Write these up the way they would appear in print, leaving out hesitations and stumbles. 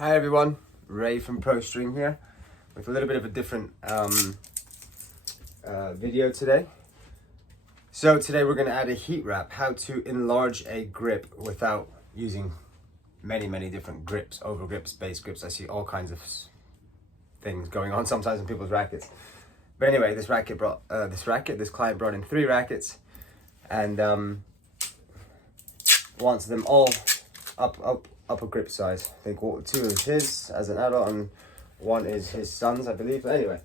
Hi everyone, Ray from ProStream here with a little bit of a different video today. So today we're going to add a heat wrap, how to enlarge a grip without using many different grips, over grips, base grips. I see all kinds of things going on sometimes in people's rackets. But anyway, this client brought in 3 rackets and wants them all up a grip size. I think 2 is his as an adult and 1 is his son's, I believe. But anyway,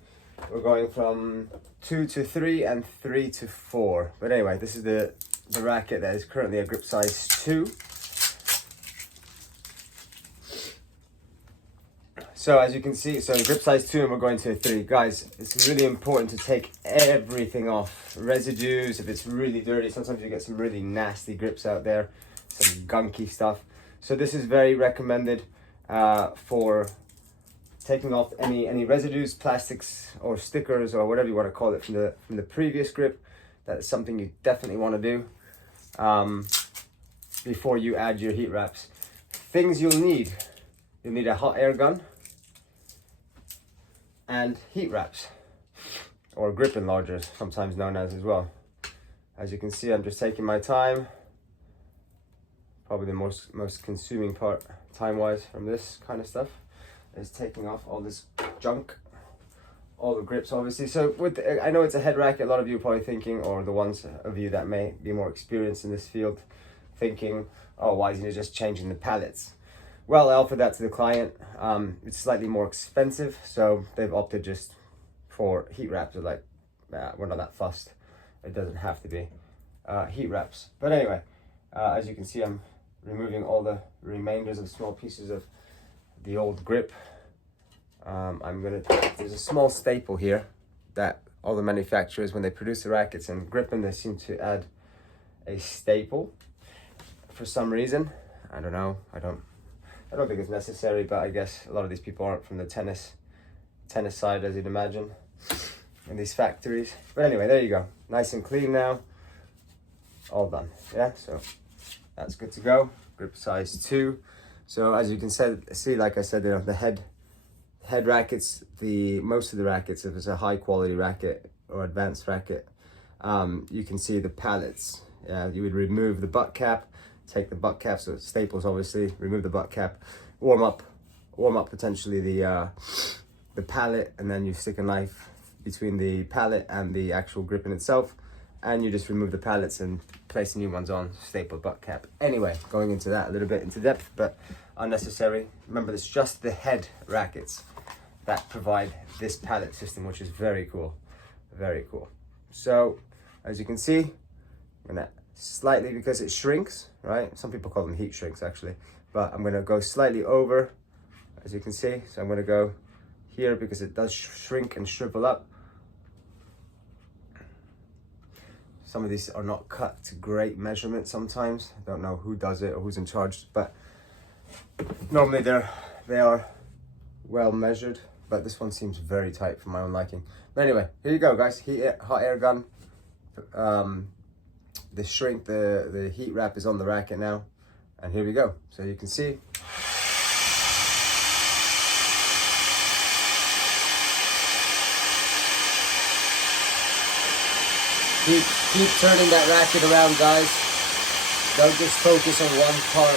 we're going from 2 to 3 and 3 to 4. But anyway, this is the racket that is currently a grip size 2. So as you can see, so grip size 2 and we're going to 3. Guys, it's really important to take everything off. Residues, if it's really dirty, sometimes you get some really nasty grips out there, some gunky stuff. So this is very recommended for taking off any residues, plastics or stickers or whatever you want to call it from the previous grip. That's something you definitely want to do before you add your heat wraps. Things you'll need a hot air gun and heat wraps, or grip enlargers, sometimes known as well. As you can see, I'm just taking my time. Probably the most consuming part time-wise from this kind of stuff is taking off all this junk, all the grips obviously. So I know it's a head racket, a lot of you are probably thinking, or the ones of you that may be more experienced in this field, thinking, oh, why isn't it just changing the pallets? Well, I offered that to the client. It's slightly more expensive, so they've opted just for heat wraps. They're like, nah, we're not that fussed. It doesn't have to be heat wraps. But anyway, as you can see, I'm removing all the remainders of small pieces of the old grip. There's a small staple here that all the manufacturers, when they produce the rackets and grip them, they seem to add a staple for some reason. I don't know. I don't think it's necessary, but I guess a lot of these people aren't from the tennis side, as you'd imagine, in these factories. But anyway, there you go. Nice and clean now. All done. Yeah, so that's good to go. Grip size 2. So as you can see, like I said, the head rackets, most of the rackets, if it's a high quality racket or advanced racket, you can see the pallets. Yeah, you would remove the butt cap, take the butt cap, so it's staples obviously, remove the butt cap, warm up potentially the pallet, and then you stick a knife between the pallet and the actual grip in itself, and you just remove the pallets and place new ones on, staple butt cap. Anyway, going into that a little bit into depth, but unnecessary. Remember, it's just the head rackets that provide this pallet system, which is very cool. So as you can see, I'm gonna slightly, because it shrinks, right? Some people call them heat shrinks actually, but I'm gonna go slightly over, as you can see. So I'm gonna go here because it does shrink and shrivel up. Some of these are not cut to great measurement sometimes. I don't know who does it or who's in charge, but normally they are well measured, but this one seems very tight for my own liking. But anyway, here you go, guys. Hot air gun. The heat wrap is on the racket now, and here we go. So you can see. Keep turning that racket around, guys. Don't just focus on one part.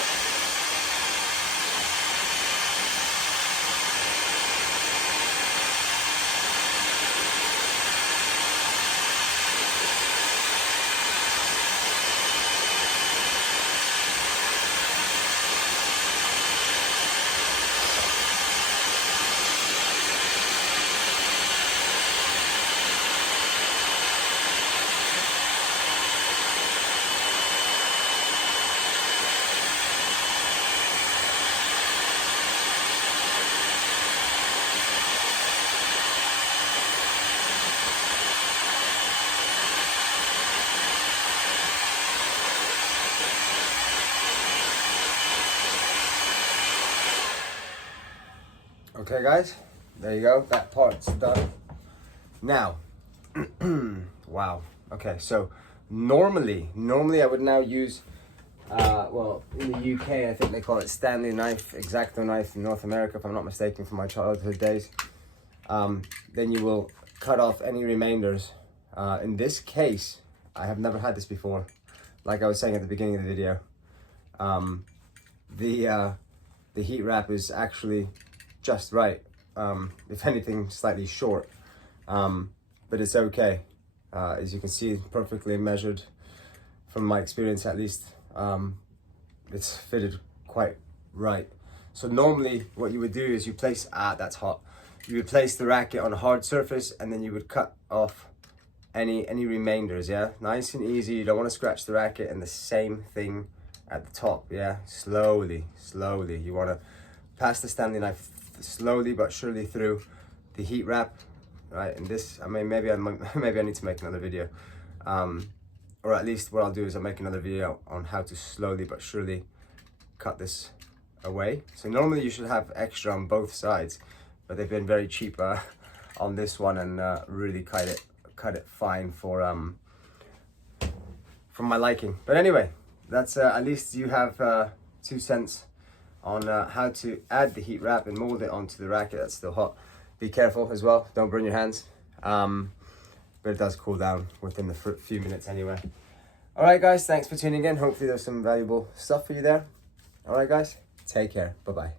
Okay guys, there you go, that part's done. Now, wow, okay, so normally I would now use well, in the UK, I think they call it Stanley knife, X-Acto knife in North America, if I'm not mistaken, from my childhood days. Then you will cut off any remainders. In this case, I have never had this before. Like I was saying at the beginning of the video, the heat wrap is actually just right. If anything, slightly short, but it's okay. As you can see, perfectly measured from my experience at least. It's fitted quite right. So normally what you would do is you place, that's hot. You would place the racket on a hard surface and then you would cut off any remainders, yeah? Nice and easy, you don't want to scratch the racket, and the same thing at the top, yeah? Slowly. You want to pass the Stanley knife slowly but surely through the heat wrap, right? And this, I mean, maybe I need to make another video. Or at least what I'll do is I'll make another video on how to slowly but surely cut this away. So normally you should have extra on both sides, but they've been very cheap on this one, and really cut it fine for my liking. But anyway, that's at least you have 2 cents on how to add the heat wrap and mold it onto the racket that's still hot. Be careful as well, don't burn your hands. But it does cool down within the few minutes anyway. All right, guys, thanks for tuning in. Hopefully there's some valuable stuff for you there. All right, guys, take care. Bye-bye.